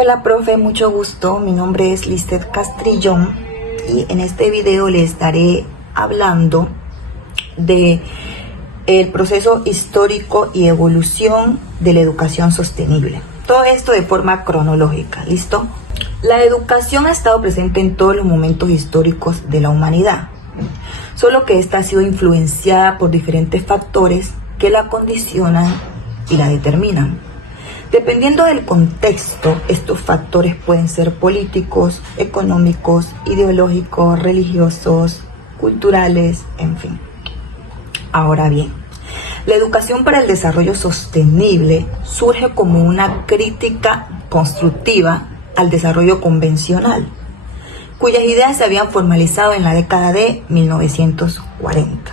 Hola profe, mucho gusto. Mi nombre es Lisset Castrillón y en este video les estaré hablando de el proceso histórico y evolución de la educación sostenible. Todo esto de forma cronológica, ¿listo? La educación ha estado presente en todos los momentos históricos de la humanidad, solo que esta ha sido influenciada por diferentes factores que la condicionan y la determinan. Dependiendo del contexto, estos factores pueden ser políticos, económicos, ideológicos, religiosos, culturales, en fin. Ahora bien, la educación para el desarrollo sostenible surge como una crítica constructiva al desarrollo convencional, cuyas ideas se habían formalizado en la década de 1940.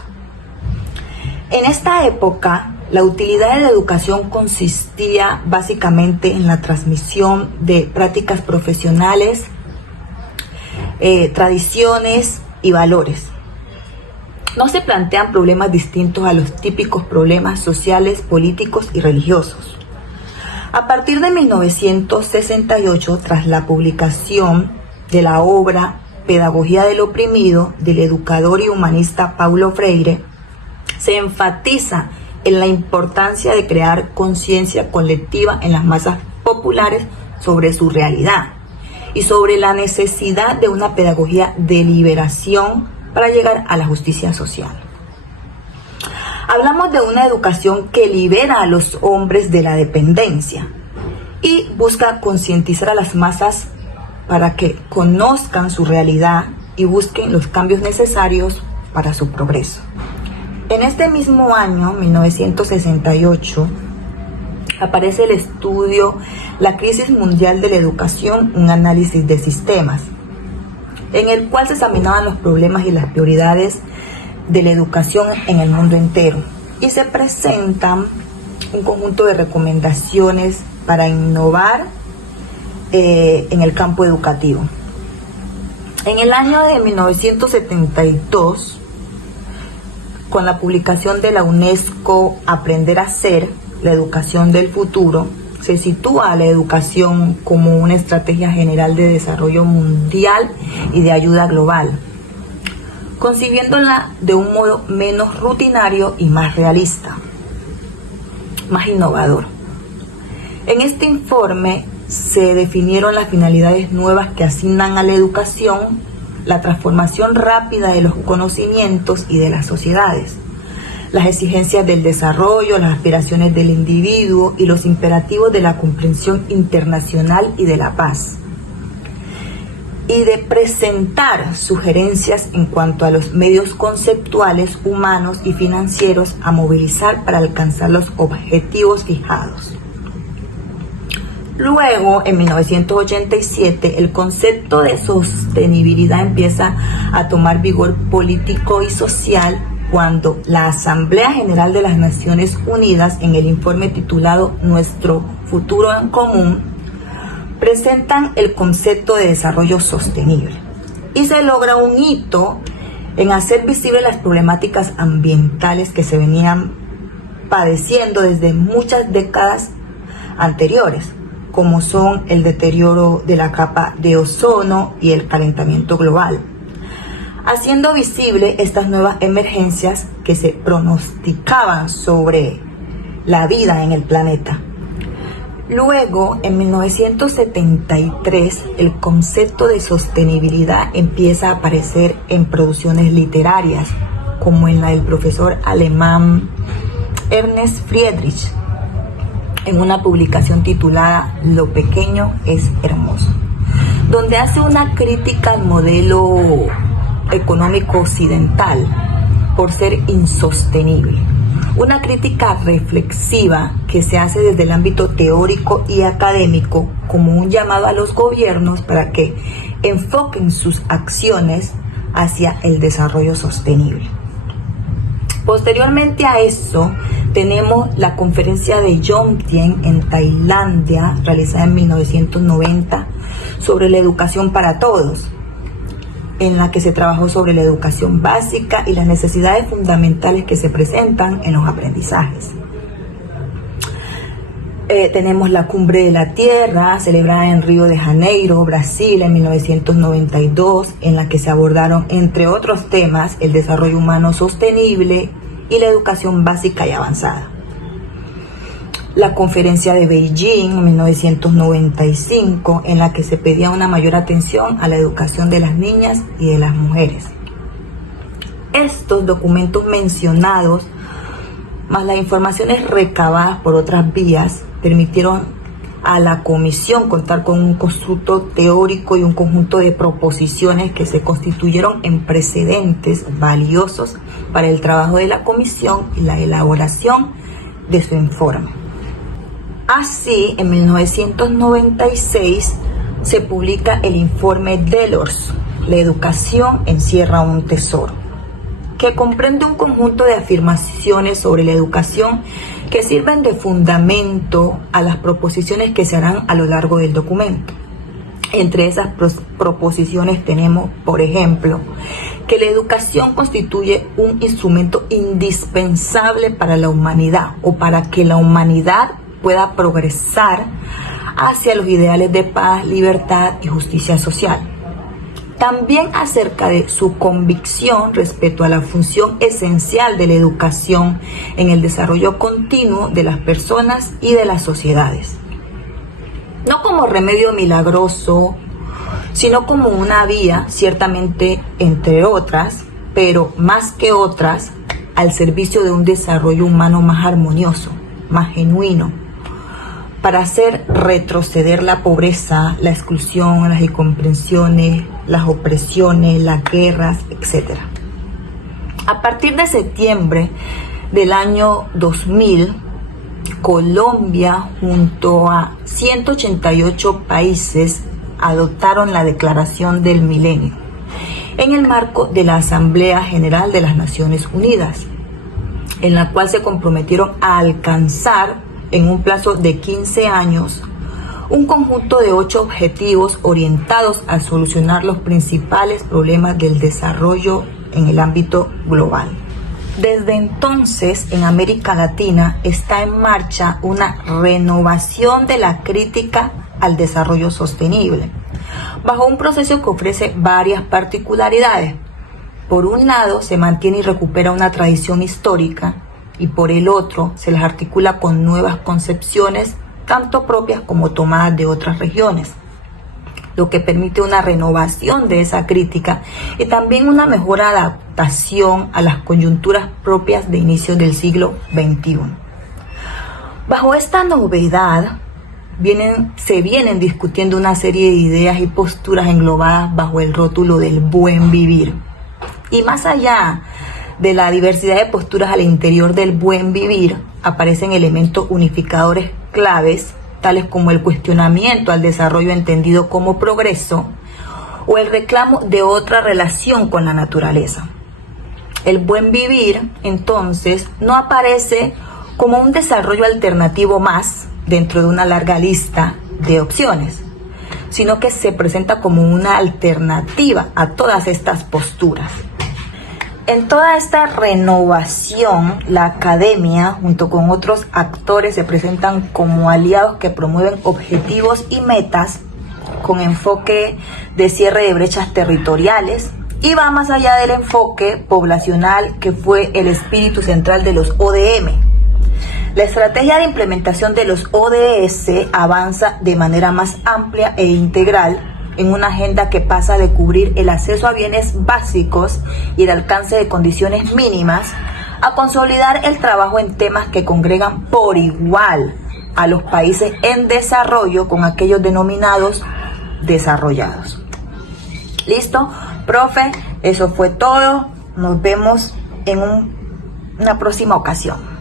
En esta época, la utilidad de la educación consistía básicamente en la transmisión de prácticas profesionales, tradiciones y valores. No se plantean problemas distintos a los típicos problemas sociales, políticos y religiosos. A partir de 1968, tras la publicación de la obra Pedagogía del Oprimido del educador y humanista Paulo Freire, se enfatiza en la importancia de crear conciencia colectiva en las masas populares sobre su realidad y sobre la necesidad de una pedagogía de liberación para llegar a la justicia social. Hablamos de una educación que libera a los hombres de la dependencia y busca concientizar a las masas para que conozcan su realidad y busquen los cambios necesarios para su progreso. En este mismo año, 1968, aparece el estudio La crisis mundial de la educación, un análisis de sistemas, en el cual se examinaban los problemas y las prioridades de la educación en el mundo entero y se presentan un conjunto de recomendaciones para innovar en el campo educativo. En el año de 1972, con la publicación de la UNESCO Aprender a Ser, la educación del futuro, se sitúa a la educación como una estrategia general de desarrollo mundial y de ayuda global, concibiéndola de un modo menos rutinario y más realista, más innovador. En este informe se definieron las finalidades nuevas que asignan a la educación la transformación rápida de los conocimientos y de las sociedades, las exigencias del desarrollo, las aspiraciones del individuo y los imperativos de la comprensión internacional y de la paz, y de presentar sugerencias en cuanto a los medios conceptuales, humanos y financieros a movilizar para alcanzar los objetivos fijados. Luego, en 1987, el concepto de sostenibilidad empieza a tomar vigor político y social cuando la Asamblea General de las Naciones Unidas, en el informe titulado Nuestro futuro en común, presentan el concepto de desarrollo sostenible y se logra un hito en hacer visibles las problemáticas ambientales que se venían padeciendo desde muchas décadas anteriores, como son el deterioro de la capa de ozono y el calentamiento global, haciendo visible estas nuevas emergencias que se pronosticaban sobre la vida en el planeta. Luego, en 1973, el concepto de sostenibilidad empieza a aparecer en producciones literarias, como en la del profesor alemán Ernst Friedrich, en una publicación titulada Lo pequeño es hermoso, donde hace una crítica al modelo económico occidental por ser insostenible. Una crítica reflexiva que se hace desde el ámbito teórico y académico como un llamado a los gobiernos para que enfoquen sus acciones hacia el desarrollo sostenible. Posteriormente a eso, tenemos la conferencia de Jomtien en Tailandia, realizada en 1990, sobre la educación para todos, en la que se trabajó sobre la educación básica y las necesidades fundamentales que se presentan en los aprendizajes. Tenemos la Cumbre de la Tierra, celebrada en Río de Janeiro, Brasil, en 1992, en la que se abordaron, entre otros temas, el desarrollo humano sostenible y la educación básica y avanzada. La Conferencia de Beijing, en 1995, en la que se pedía una mayor atención a la educación de las niñas y de las mujeres. Estos documentos mencionados, más las informaciones recabadas por otras vías, permitieron a la comisión contar con un constructo teórico y un conjunto de proposiciones que se constituyeron en precedentes valiosos para el trabajo de la comisión y la elaboración de su informe. Así, en 1996 se publica el informe Delors, La educación encierra un tesoro, que comprende un conjunto de afirmaciones sobre la educación que sirven de fundamento a las proposiciones que se harán a lo largo del documento. Entre esas proposiciones tenemos, por ejemplo, que la educación constituye un instrumento indispensable para la humanidad o para que la humanidad pueda progresar hacia los ideales de paz, libertad y justicia social. También acerca de su convicción respecto a la función esencial de la educación en el desarrollo continuo de las personas y de las sociedades. No como remedio milagroso, sino como una vía, ciertamente entre otras, pero más que otras, al servicio de un desarrollo humano más armonioso, más genuino, para hacer retroceder la pobreza, la exclusión, las incomprensiones, las opresiones, las guerras, etc. A partir de septiembre del año 2000, Colombia, junto a 188 países, adoptaron la Declaración del Milenio en el marco de la Asamblea General de las Naciones Unidas, en la cual se comprometieron a alcanzar en un plazo de 15 años un conjunto de 8 objetivos orientados a solucionar los principales problemas del desarrollo en el ámbito global. Desde entonces, en América Latina está en marcha una renovación de la crítica al desarrollo sostenible, bajo un proceso que ofrece varias particularidades. Por un lado, se mantiene y recupera una tradición histórica, y por el otro, se las articula con nuevas concepciones, tanto propias como tomadas de otras regiones, lo que permite una renovación de esa crítica y también una mejor adaptación a las coyunturas propias de inicios del siglo XXI. Bajo esta novedad, se vienen discutiendo una serie de ideas y posturas englobadas bajo el rótulo del buen vivir. Y más allá de la diversidad de posturas al interior del buen vivir, aparecen elementos unificadores claves, tales como el cuestionamiento al desarrollo entendido como progreso o el reclamo de otra relación con la naturaleza. El buen vivir, entonces, no aparece como un desarrollo alternativo más dentro de una larga lista de opciones, sino que se presenta como una alternativa a todas estas posturas. En toda esta renovación, la academia, junto con otros actores, se presentan como aliados que promueven objetivos y metas con enfoque de cierre de brechas territoriales y va más allá del enfoque poblacional que fue el espíritu central de los ODM. La estrategia de implementación de los ODS avanza de manera más amplia e integral en una agenda que pasa de cubrir el acceso a bienes básicos y el alcance de condiciones mínimas a consolidar el trabajo en temas que congregan por igual a los países en desarrollo con aquellos denominados desarrollados. ¿Listo? Profe, eso fue todo. Nos vemos en una próxima ocasión.